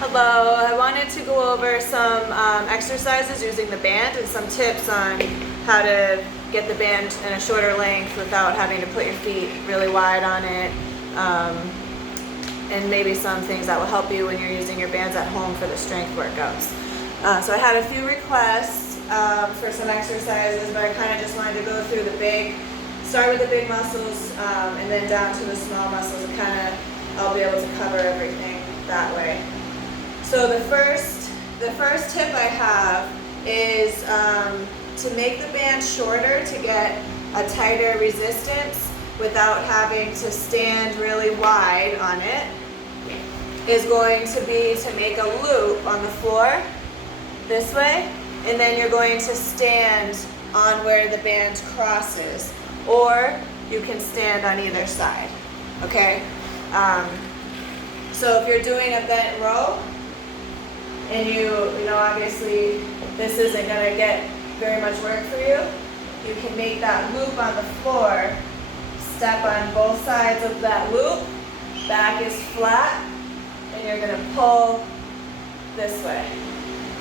Hello, I wanted to go over some exercises using the band and some tips on how to get the band in a shorter length without having to put your feet really wide on it, and maybe some things that will help you when you're using your bands at home for the strength workouts. So I had a few requests for some exercises, but I kind of just wanted to go through start with the big muscles and then down to the small muscles, and kind of I'll be able to cover everything that way. So the first tip I have is to make the band shorter to get a tighter resistance without having to stand really wide on it, is going to be to make a loop on the floor this way, and then you're going to stand on where the band crosses, or you can stand on either side, okay? So if you're doing a bent row, and you know, obviously this isn't going to get very much work for you, you can make that loop on the floor, step on both sides of that loop, back is flat, and you're going to pull this way.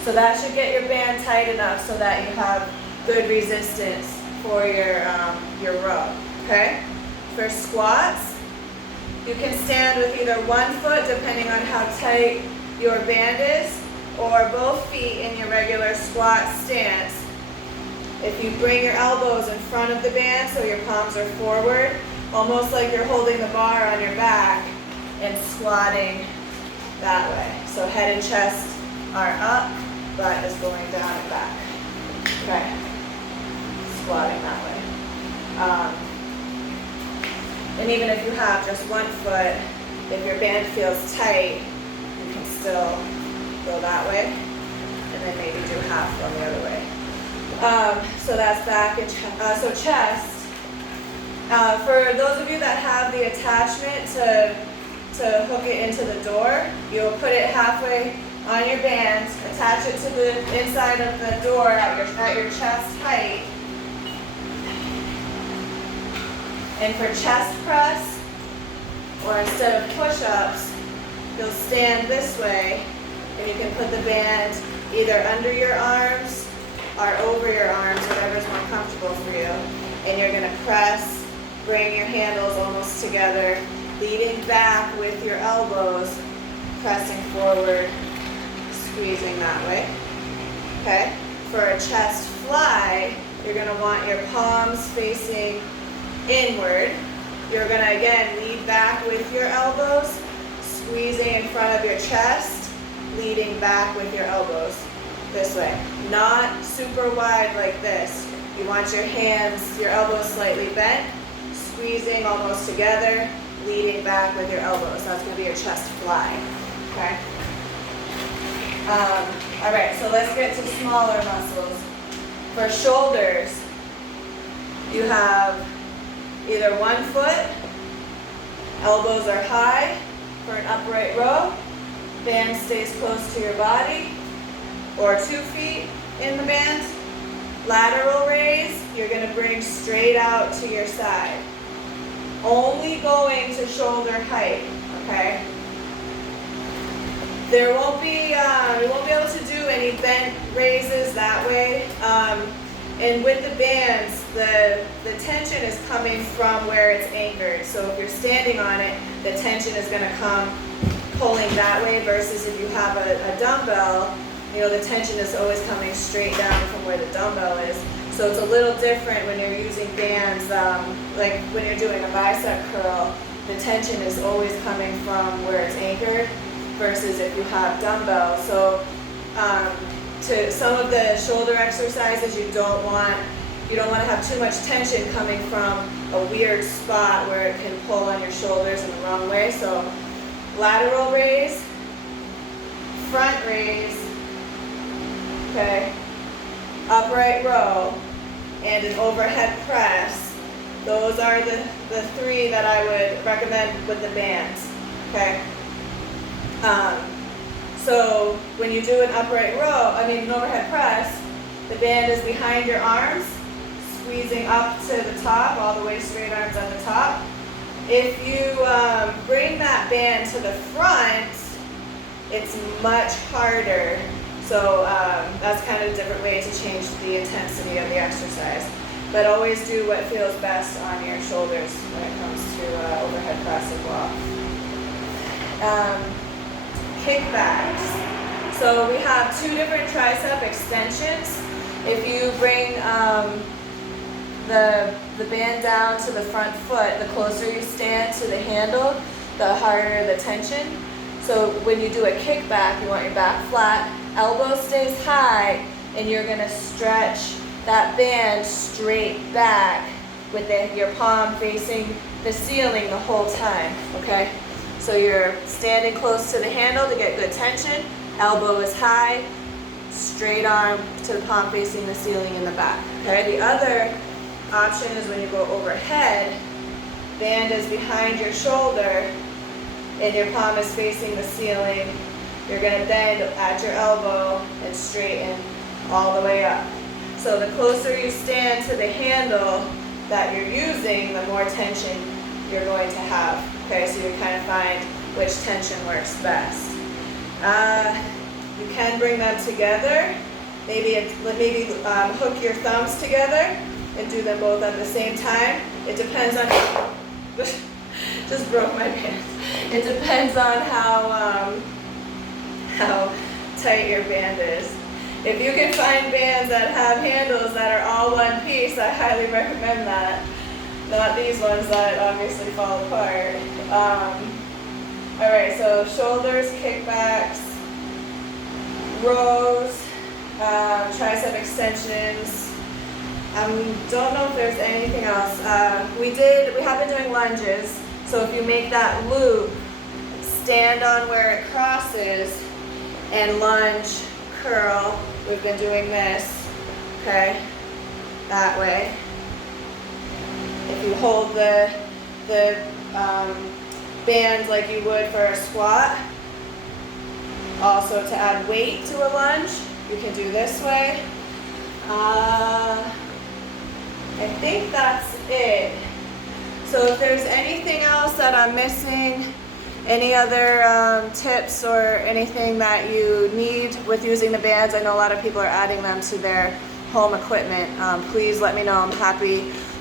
So that should get your band tight enough so that you have good resistance for your row, okay? For squats, you can stand with either one foot, depending on how tight your band is, or both feet in your regular squat stance. If you bring your elbows in front of the band so your palms are forward, almost like you're holding the bar on your back and squatting that way. So head and chest are up, butt is going down and back. Okay, squatting that way. And even if you have just one foot, if your band feels tight, you can still go that way, and then maybe do half on the other way. So that's back and so chest. For those of you that have the attachment to hook it into the door, you'll put it halfway on your band, attach it to the inside of the door at your chest height. And for chest press, or instead of push-ups, you'll stand this way, and you can put the band either under your arms or over your arms, whatever's more comfortable for you. And you're going to press, bring your handles almost together, leaning back with your elbows, pressing forward, squeezing that way. Okay? For a chest fly, you're going to want your palms facing inward. You're going to, again, lean back with your elbows, squeezing in front of your chest, leading back with your elbows this way. Not super wide like this. You want your hands, your elbows slightly bent, squeezing almost together, leading back with your elbows. That's going to be your chest fly. Okay? All right, so let's get to smaller muscles. For shoulders, you have either one foot, elbows are high for an upright row, band stays close to your body, or 2 feet in the band. Lateral raise, you're going to bring straight out to your side. Only going to shoulder height, okay? You won't be able to do any bent raises that way. And with the bands, the tension is coming from where it's anchored. So if you're standing on it, the tension is going to come pulling that way, versus if you have a dumbbell, you know, the tension is always coming straight down from where the dumbbell is. So it's a little different when you're using bands, like when you're doing a bicep curl, the tension is always coming from where it's anchored, versus if you have dumbbells. So to some of the shoulder exercises, you don't want to have too much tension coming from a weird spot where it can pull on your shoulders in the wrong way. So lateral raise, front raise, okay, upright row, and an overhead press. Those are the 3 that I would recommend with the bands, okay? So when you do an an overhead press, the band is behind your arms, squeezing up to the top, all the way straight arms at the top. If you bring that band to the front, it's much harder. So that's kind of a different way to change the intensity of the exercise. But always do what feels best on your shoulders when it comes to overhead press as well. Kickbacks. So we have two different tricep extensions. If you bring the band down to the front foot, the closer you stand to the handle, the harder the tension. So when you do a kickback, you want your back flat, elbow stays high, and you're gonna stretch that band straight back with your palm facing the ceiling the whole time, okay? So you're standing close to the handle to get good tension, elbow is high, straight arm to the palm facing the ceiling in the back, okay? The other option is when you go overhead, band is behind your shoulder, and your palm is facing the ceiling. You're gonna bend at your elbow and straighten all the way up. So the closer you stand to the handle that you're using, the more tension you're going to have. Okay, so you kind of find which tension works best. You can bring them together. Maybe hook your thumbs together and do them both at the same time. It depends on, just broke my band. It depends on how tight your band is. If you can find bands that have handles that are all one piece, I highly recommend that. Not these ones that obviously fall apart. All right, so shoulders, kickbacks, rows, tricep extensions. Don't know if there's anything else. We have been doing lunges. So if you make that loop, stand on where it crosses and lunge, curl. We've been doing this, okay, that way. If you hold the band like you would for a squat, also to add weight to a lunge, you can do this way. I think that's it. So if there's anything else that I'm missing, any other tips or anything that you need with using the bands, I know a lot of people are adding them to their home equipment. Please let me know. I'm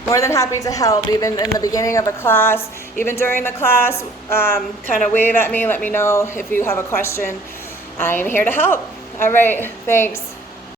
more than happy to help, even in the beginning of a class, even during the class. Kind of wave at me, let me know if you have a question. I am here to help. All right, thanks.